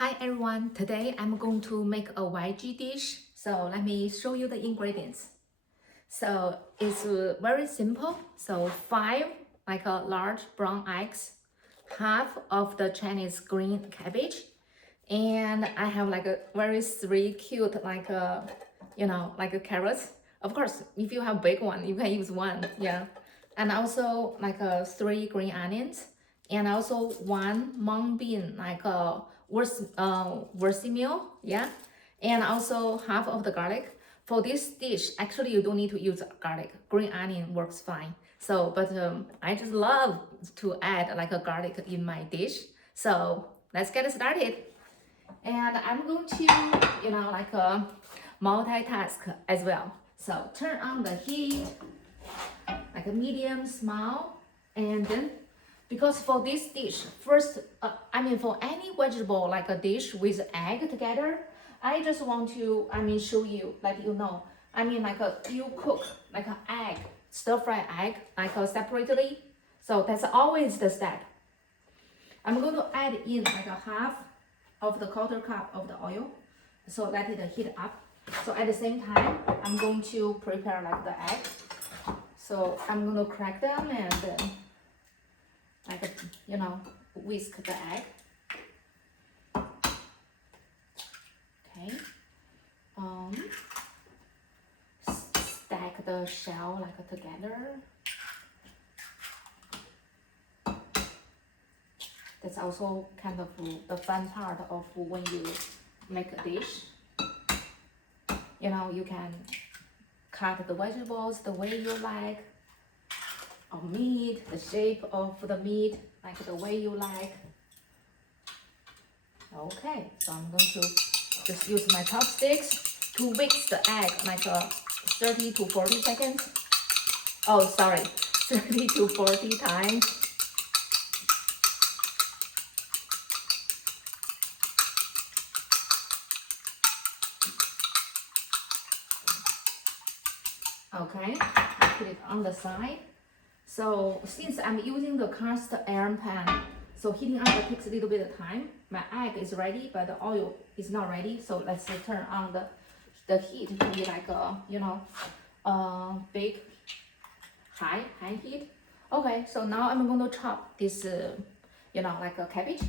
Hi everyone, today I'm going to make a veggie dish. So let me show you the ingredients. So it's very simple. So 5 large brown eggs, half of the Chinese green cabbage, and I have like a very 3 cute carrots. Of course, if you have big one, you can use one, yeah. And also 3 green onions, and also 1 mung bean versimil, yeah, and also half of the garlic. For this dish, actually you don't need to use garlic. Green onion works fine. So, but I just love to add like a garlic in my dish. So let's get started. And I'm going to, multitask as well. So turn on the heat, like a medium, small, and then because for this dish, first, for any vegetable like a dish with egg together, I just want to, show you, let you know, you cook like an egg, stir-fry egg, separately. So that's always the step. I'm going to add in like a half of the quarter cup of the oil. So let it heat up. So at the same time, I'm going to prepare like the egg. So I'm going to crack them and then whisk the egg. Okay. Stack the shell together. That's also kind of the fun part of when you make a dish. You can cut the vegetables the way you like, or meat, the shape of the meat, like the way you like. Okay, so I'm going to just use my chopsticks to whisk the egg 30 to 40 seconds. Oh, sorry, 30 to 40 times. Okay, put it on the side. So since I'm using the cast iron pan, so heating up takes a little bit of time. My egg is ready, but the oil is not ready. So let's turn on the heat to be like a big high heat. Okay, so now I'm going to chop this, like a cabbage.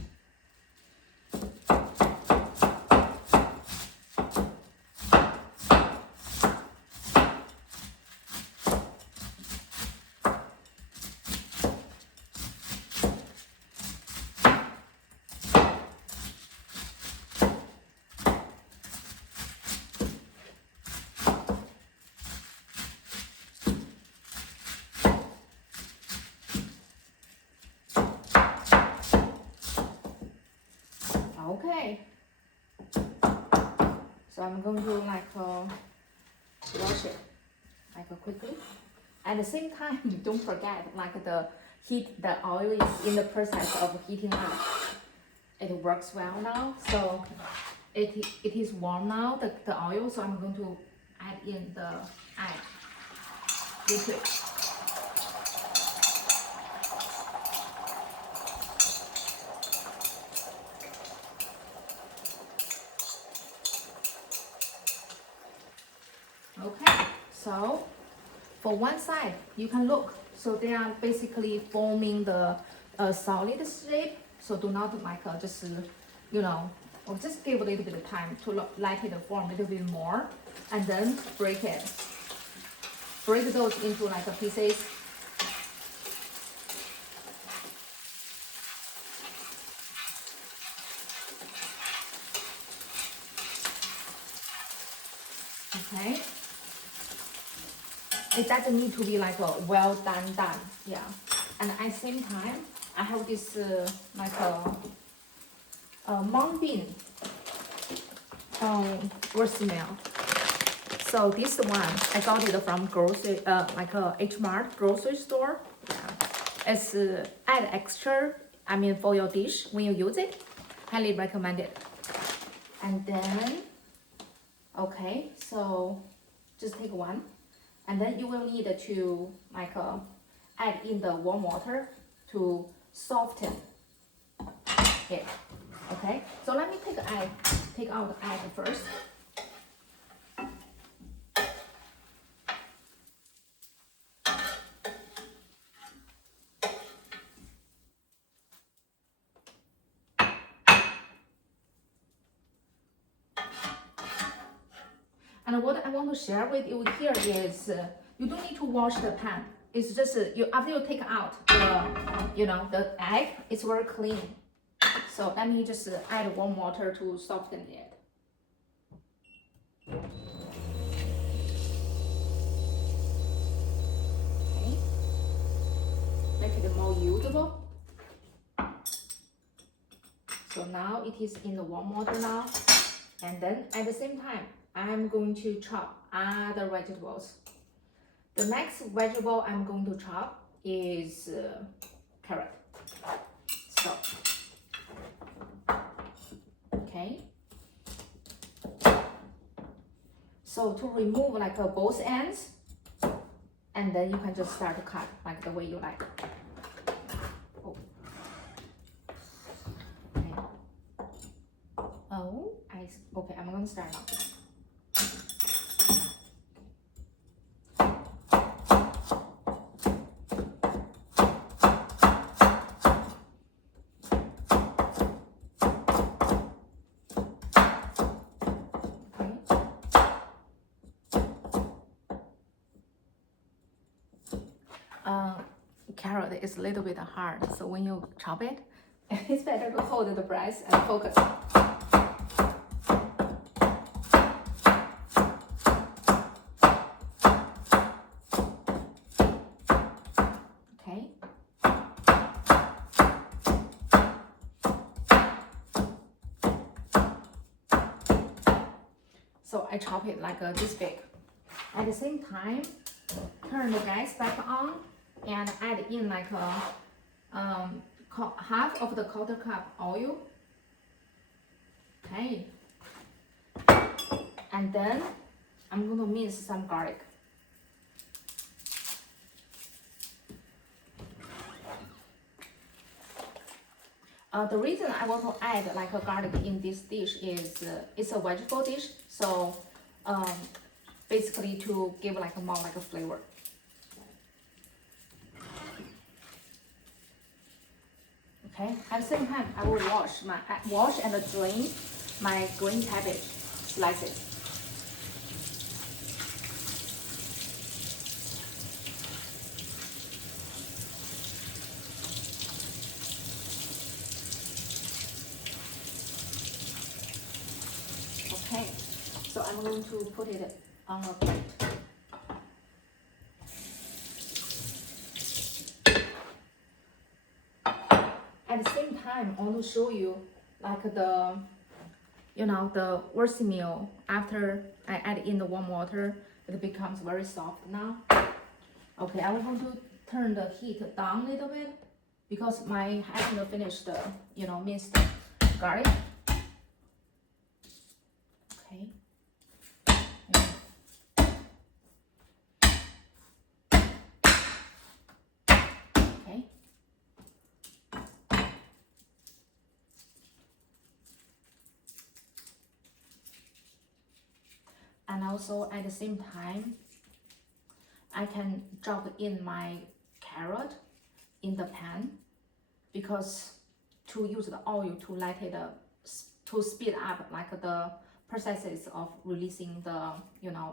Okay, so I'm going to wash it quickly. At the same time, don't forget the oil is in the process of heating up. It works well now, so it is warm now, the oil, so I'm going to add in the egg liquid. Okay, so for one side, you can look. So they are basically forming the solid shape. So do not just, or just give a little bit of time to let it form a little bit more. And then break it. Break those into pieces. Okay. It doesn't need to be a well done, yeah. And at the same time, I have this mung bean versimil. So this one I got it from grocery H Mart grocery store. Yeah. It's add extra. For your dish when you use it, highly recommend it. And then, okay, so just take one. And then you will need to add in the warm water to soften it. Okay. Okay, so let me take out the egg first. And what I want to share with you here is you don't need to wash the pan. It's just after you take out the egg, it's very clean. So let me just add warm water to soften it. Okay, make it more usable. So now it is in the warm water now, and then at the same time, I'm going to chop other vegetables. The next vegetable I'm going to chop is carrot. So, okay. So to remove like both ends, and then you can just start to cut like the way you like. Oh. Okay. Oh, okay, I'm gonna start now. Carrot is a little bit hard, so when you chop it, it's better to hold the breath and focus. Okay. So I chop it like this big. At the same time, turn the gas back on and add in like half of the quarter cup oil. Okay. And then I'm going to mince some garlic. The reason I want to add like a garlic in this dish is it's a vegetable dish, so basically to give like a more like a flavor. Okay. At the same time, I will wash and drain my green cabbage slices. Okay, so I'm going to put it on a plate. At the same time, I want to show you like the worst meal after I add in the warm water, it becomes very soft now. Okay, I want to turn the heat down a little bit because I haven't finished the minced garlic. Okay. Okay. And also at the same time, I can drop in my carrot in the pan because to use the oil to let it to speed up like the processes of releasing the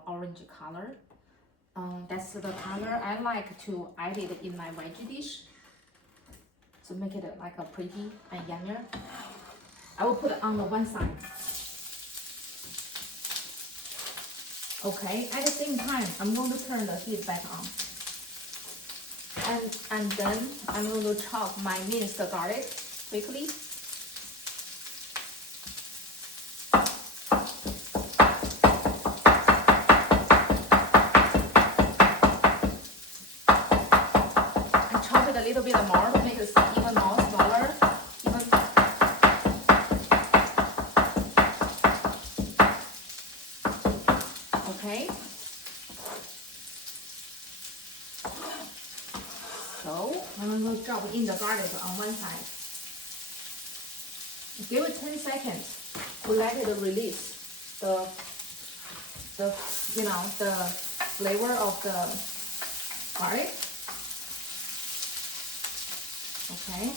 orange color. That's the color I like to add it in my veggie dish. So make it like a pretty and yummier. I will put it on the one side. Okay, at the same time, I'm going to turn the heat back on. And then I'm going to chop my minced garlic quickly. And chop it a little bit more to make it even more smaller. Okay. So I'm going to drop in the garlic on one side. give it 10 seconds to let it release the you know, the flavor of the garlic. Okay,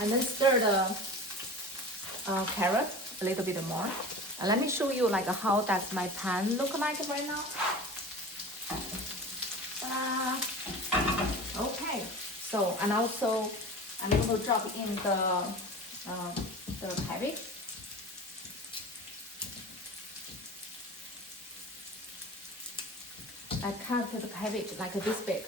and then stir the carrot a little bit more. And let me show you like how does my pan look like right now. Okay, so and also I'm going to drop in the cabbage. I cut the cabbage like this big.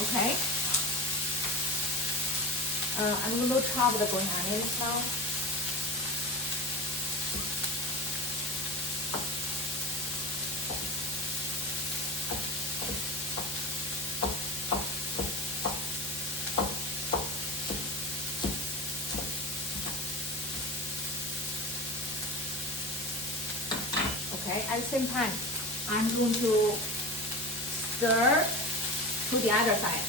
Okay. I'm going to chop the green onions now. Okay, at the same time, I'm going to stir to the other side.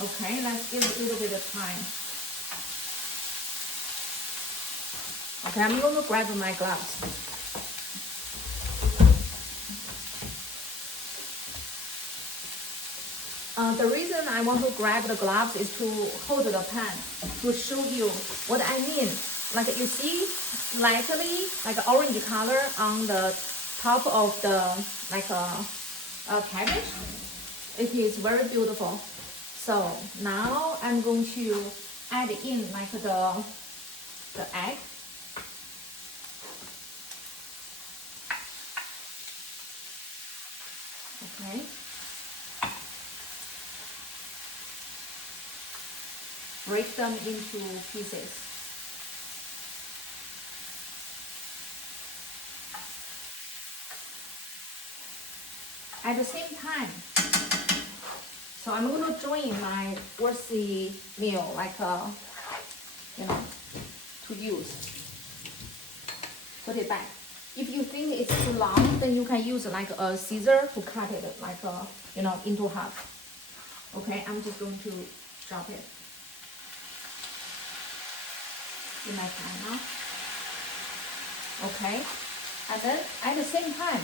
Okay, let's give it a little bit of time. Okay, I'm going to grab my gloves. The reason I want to grab the gloves is to hold the pan, to show you what I mean. Like you see, slightly like orange color on the top of the cabbage. It is very beautiful. So now I'm going to add in like the egg. Okay. Break them into pieces. At the same time, so I'm going to join my worthy meal, like you know, to use. Put it back. If you think it's too long, then you can use like a scissor to cut it, like you know, into half. Okay, I'm just going to drop it in my pan now. Okay, and then at the same time,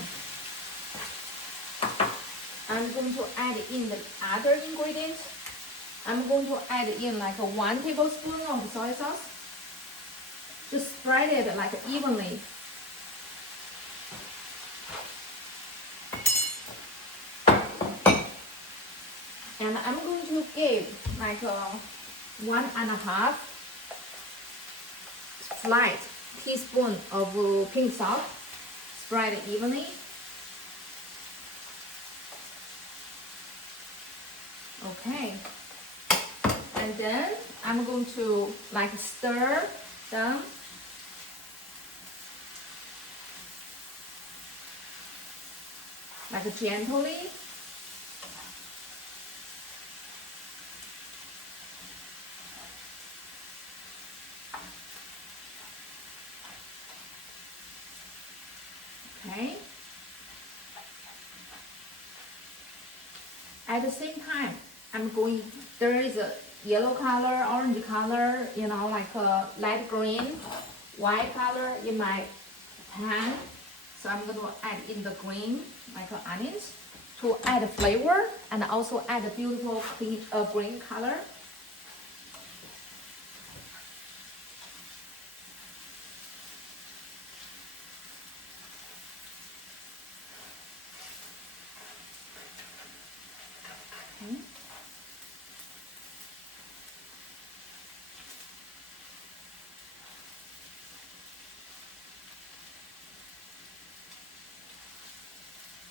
I'm going to add in the other ingredients. I'm going to add in like 1 tablespoon of soy sauce. Just spread it like evenly. And I'm going to give like 1.5 flat teaspoon of pink salt. Spread it evenly. Okay, and then I'm going to like stir them. Like gently. Okay. At the same time, there is a yellow color, orange color, you know, like a light green, white color in my pan. So I'm going to add in the green, like onions, to add flavor and also add a beautiful clean, green color. Okay.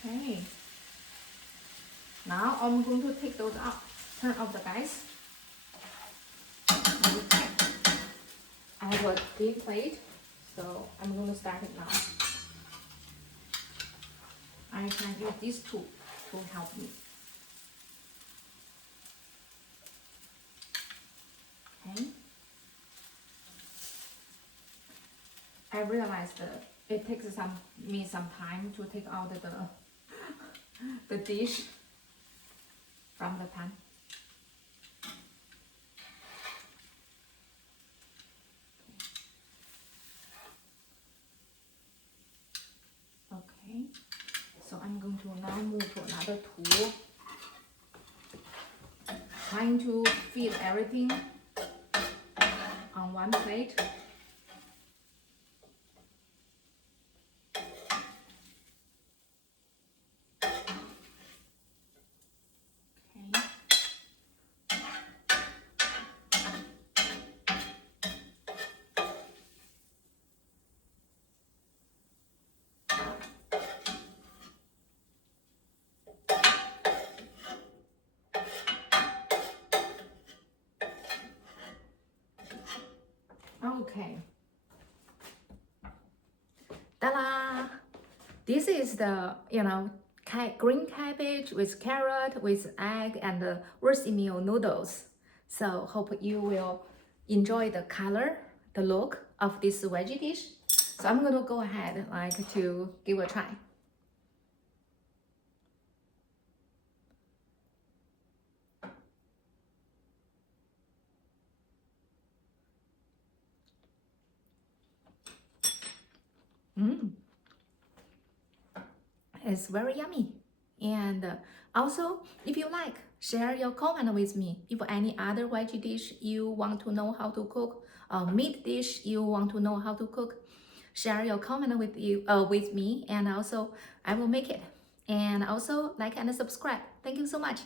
Okay. Now I'm going to take those out. Turn off the gas. Okay. I have a big plate, so I'm going to start it now. I can use these two to help me. Okay. I realized that it takes me some time to take out the dish from the pan. Okay, so I'm going to now move to another tool, trying to fit everything on one plate. Okay. Ta-da! This is the, green cabbage with carrot, with egg, and the vermicelli noodles. So hope you will enjoy the color, the look of this veggie dish. So I'm gonna go ahead to give a try. It's very yummy. And also, if you like, share your comment with me. If any other veggie dish you want to know how to cook, or meat dish you want to know how to cook, share your comment with me, and also I will make it. And also like and subscribe. Thank you so much.